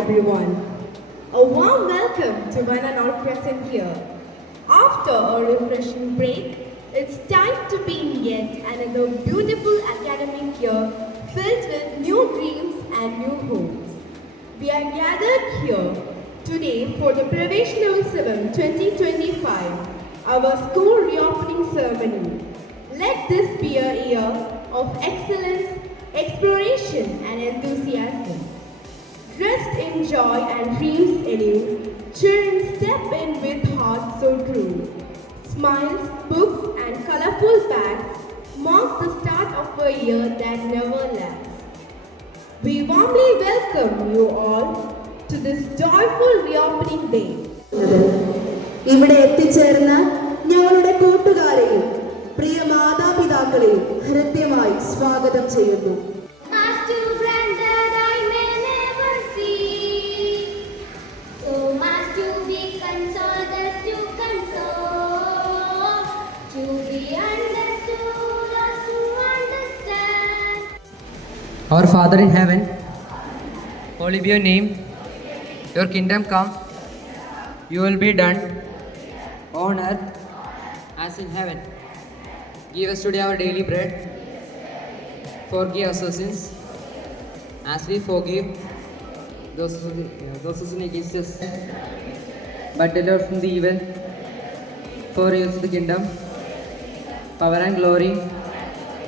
everyone. A warm welcome to one and all present here. After a refreshing break, it's time to begin yet another beautiful academic year filled with new dreams and new hopes. We are gathered here today for the Praveshnotsam 2025, our school reopening ceremony. Let this be a year of excellence, exploration and enthusiasm. Dressed in joy and dreams anew, children step in with hearts so true. Smiles, books and colorful bags mark the start of a year that never lasts. We warmly welcome you all to this joyful reopening day. ഇവിടെ എത്തിച്ചേർന്ന ഞങ്ങളുടെ കൂട്ടുകാരെയും പ്രിയ മാതാപിതാക്കളെയും ഹൃദ്യമായി സ്വാഗതം ചെയ്യുന്നു. Our Father in heaven, holy be your name. Your kingdom come. You will be done on earth as in heaven. Give us today our daily bread. Forgive us our sins as we forgive those who sin against us. But deliver us from the evil. For yours is the kingdom, power and glory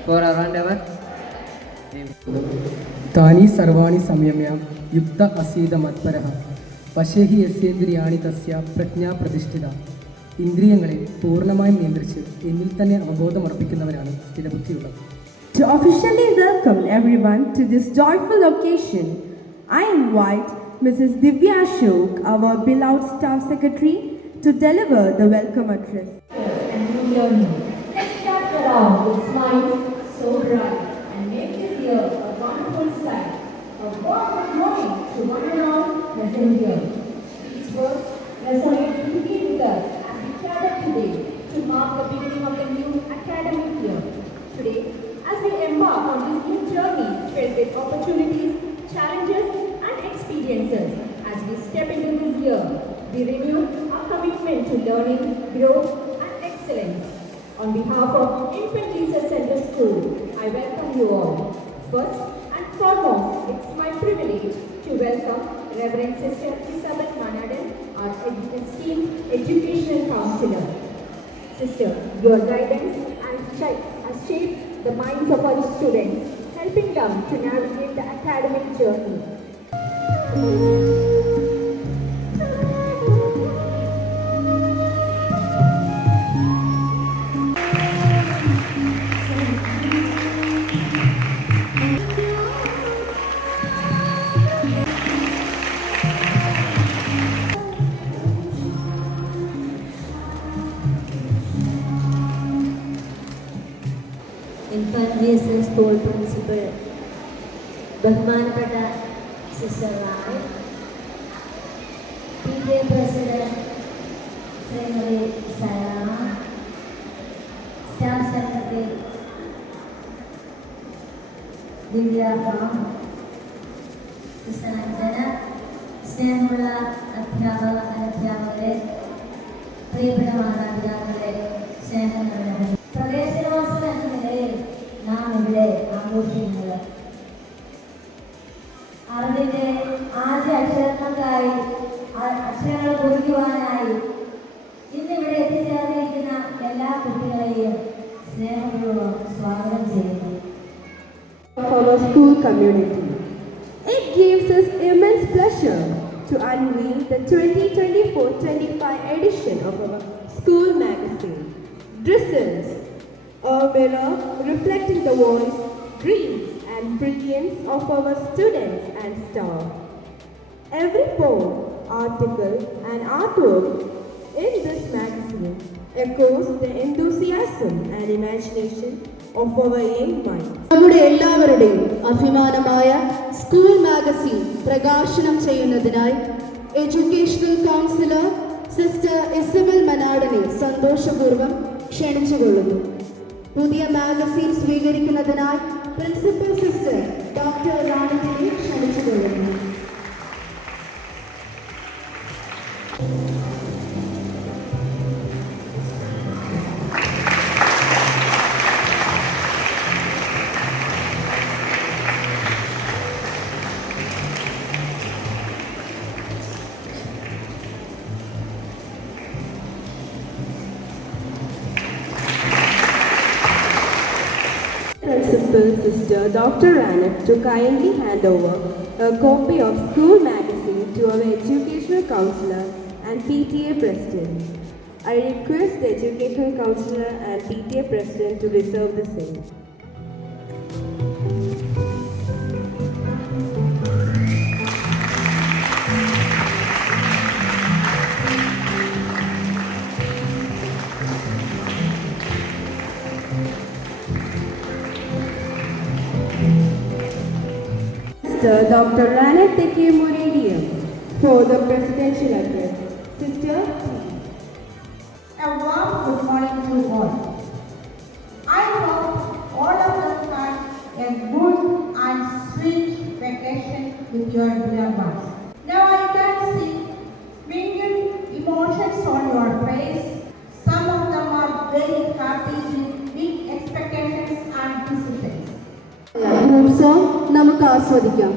forever and ever. तानि सर्वाणि संयम्य युक्त असीद मत्परः पश्यहि यस्येन्द्रियाणि तस्य प्रज्ञा प्रतिष्ठिത. ഇന്ദ്രിയങ്ങളെ പൂർണ്ണമായും നിയന്ത്രിച്ച് എന്നിൽ തന്നെ അവബോധമർപ്പിക്കുന്നവരാണ് സ്ഥിരബുദ്ധിയുള്ളത്. To officially welcome everyone to this joyful occasion, I invite Mrs. Divya Ashok, our beloved staff secretary, to deliver the welcome address. Let's start around with smiles so bright and make this year a wonderful sight. A warm good morning to one and all present here. These words resonate deeply with us as we gather today to mark the beginning of the new academic year. Today, as we embark on this new journey filled with opportunities, challenges and experiences, as we step into this year, we renew our commitment to learning, growth and excellence. On behalf of Infant Jesus Center School, I welcome you all. First and foremost, it's my privilege to welcome Reverend Sister Isabel Manadan, our esteemed educational counselor. Sister, your guidance has shaped the minds of our students, helping them to navigate the academic journey. Infant Jesus School Principal ബഹുമാനപ്പെട്ട sister Rai, PTA president Shrimati Salama, staff secretary Divya Ram, sister സ്നേഹമുള്ള അധ്യാപക അനധ്യാപകരെ, പ്രിയപ്പെട്ട മാതാപിതാക്കളെ, സ്നേഹങ്ങളുടെ പ്രവേശനോത്സവം എന്ന നിലയിൽ നാം ഇവിടെ ആഘോഷിക്കുന്നത് അറിവിന്റെ ആദ്യ അക്ഷരങ്ങൾക്കായി അക്ഷരങ്ങൾ കുറിക്കുവാനായി ഇന്നിവിടെ എത്തിച്ചേർന്നിരിക്കുന്ന എല്ലാ കുട്ടികളെയും സ്നേഹപൂർവ്വം സ്വാഗതം ചെയ്യുന്നു. Our school community. It gives us immense pleasure to unveil the 2024-25 edition of our school magazine, Drizzles, a mirror reflecting the voice, dreams and brilliance of our students and staff. Every poem, article and artwork in this magazine echoes the enthusiasm and imagination of our young minds. നമ്മുടെ എല്ലാവരുടെയും അഭിമാനമായ school magazine പ്രകാശനം ചെയ്യുന്നതിനായി educational counsellor sister Isabel മനാടനെ സന്തോഷപൂർവ്വം ക്ഷണിച്ചുകൊള്ളുന്നു. പുതിയ magazine സ്വീകരിക്കുന്നതിനായി പ്രിൻസിപ്പൽ സിസ്റ്റർ ഡോക്ടർ റാണിജിയെ ക്ഷണിച്ചുകൊള്ളുന്നു. Principal Sister Dr. Annette to kindly hand over a copy of school magazine to our educational counselor and PTA president. I request the educational counselor and PTA president to reserve the same. Sister Dr. Annette Teke Muradium for the presidential address. Sister, A warm good morning to all. I hope all of us had a good and sweet vacation with your dear ones. Now I can see mingled emotions on your face. Some of them are very happy with big expectations and decisions. Group song നമുക്ക് ആസ്വദിക്കാം.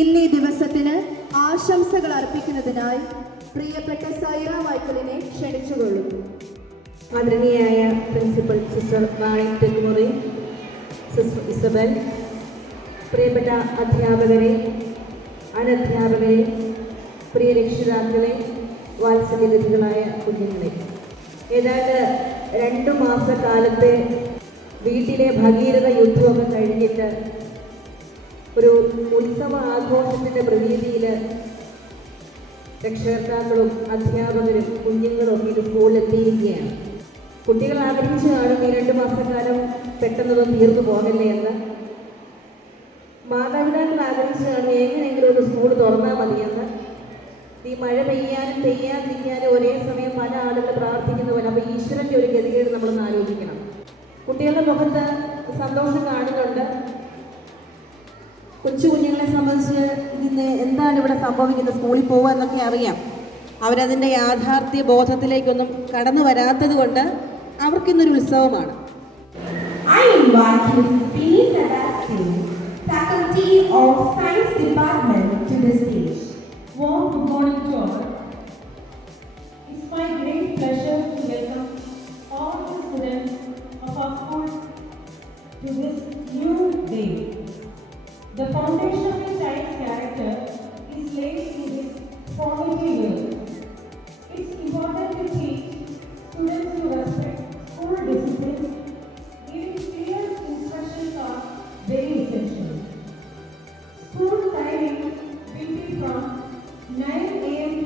ഇന്ന് ഈ ദിവസത്തിന് ആശംസകൾ അർപ്പിക്കുന്നതിനായി പ്രിയപ്പെട്ട സൈറ മൈക്കിളിനെ ക്ഷണിച്ചുകൊള്ളുന്നു. ആദരണീയായ പ്രിൻസിപ്പൽ സിസ്റ്റർ റാണി തെക്കുമുറി, സിസ്റ്റർ ഇസബൽ, പ്രിയപ്പെട്ട അധ്യാപകരെ, അനധ്യാപകരെ, പ്രിയ രക്ഷിതാക്കളെ, വാത്സല്യഗതികളായ കുഞ്ഞുങ്ങളെ, ഏതാണ്ട് 2 മാസക്കാലത്തെ വീട്ടിലെ ഭഗീരഥ യുദ്ധമൊക്കെ കഴിഞ്ഞിട്ട് ഒരു ഉത്സവ ആഘോഷത്തിൻ്റെ പ്രതീതിയിൽ രക്ഷകർത്താക്കളും അധ്യാപകരും കുഞ്ഞുങ്ങളും ഒക്കെ ഇത് സ്കൂളിലെത്തിയിരിക്കുകയാണ്. കുട്ടികൾ ആഗ്രഹിച്ചു കാണും ഈ 2 മാസക്കാലം പെട്ടെന്നൊന്നും തീർന്നു പോകല്ലേ എന്ന്. മാതാപിതാക്കൾ ആഗ്രഹിച്ചു കാണും എങ്ങനെയെങ്കിലും ഒരു സ്കൂൾ തുറന്നാൽ മതിയെന്ന്. ഈ മഴ പെയ്യാനും പെയ്യാതിരിക്കാനും ഒരേ സമയം പല ആളുകൾ പ്രാർത്ഥിക്കുന്ന പോലെ. അപ്പോൾ ഈശ്വരൻ്റെ ഒരു ഗതികേട് നമ്മളൊന്ന് ആലോചിക്കണം. കുട്ടികളുടെ മുഖത്ത് സന്തോഷം കാണുന്നുണ്ട്. കൊച്ചു കുഞ്ഞുങ്ങളെ സംബന്ധിച്ച് ഇന്ന് എന്താണ് ഇവിടെ സംഭവിക്കുന്നത്, സ്കൂളിൽ പോകുക എന്നൊക്കെ അറിയാം. അവരതിൻ്റെ യാഥാർത്ഥ്യ ബോധത്തിലേക്കൊന്നും കടന്നു വരാത്തത് കൊണ്ട് അവർക്കിന്നൊരു ഉത്സവമാണ്. I invite Mrs. P. Sebastian, Faculty of Science Department, to the stage. Warm good morning to all. It's my great pleasure to welcome all the students of our school to this new day. The foundation of a child's character is laid in his formative years. It's important to teach students to respect school discipline. Giving clear instructions are very essential. School timing will be from 9 a.m. to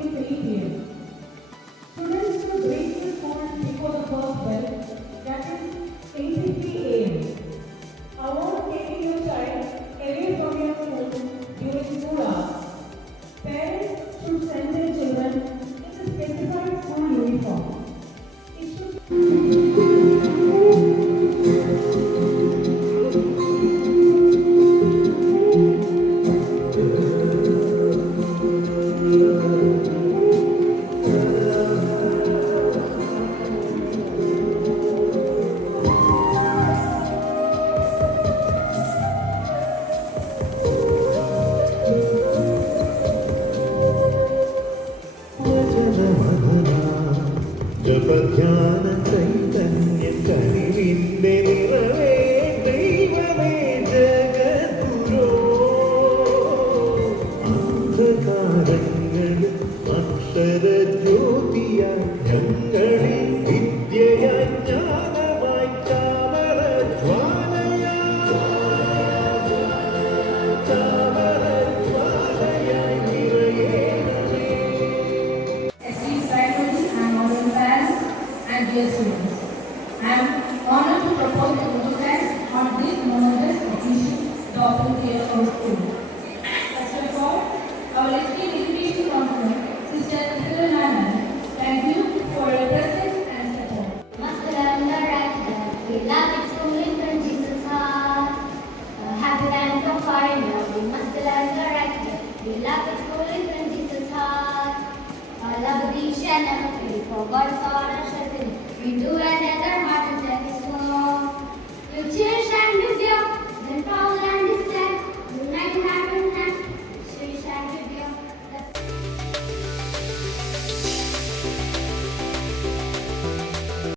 അക്ഷരജ്യോതിയ ഞങ്ങളിൽ വിദ്യയ ജ്ഞാനമായി ചാമരജ്വാലയായി നിറയേണമേ. Esteemed faculty and honored parents and dear students, I am honored to propose a monument on this momentous occasion to open here our school. First of all, our esteemed education counselor, Sister Esther Nana, thank you for your presence and support. Must learn the right way. We love it school in Jesus' heart. Happy land of foreigner. We must learn the right way. We love it school in Jesus' heart. Our love we shall never fade. For God's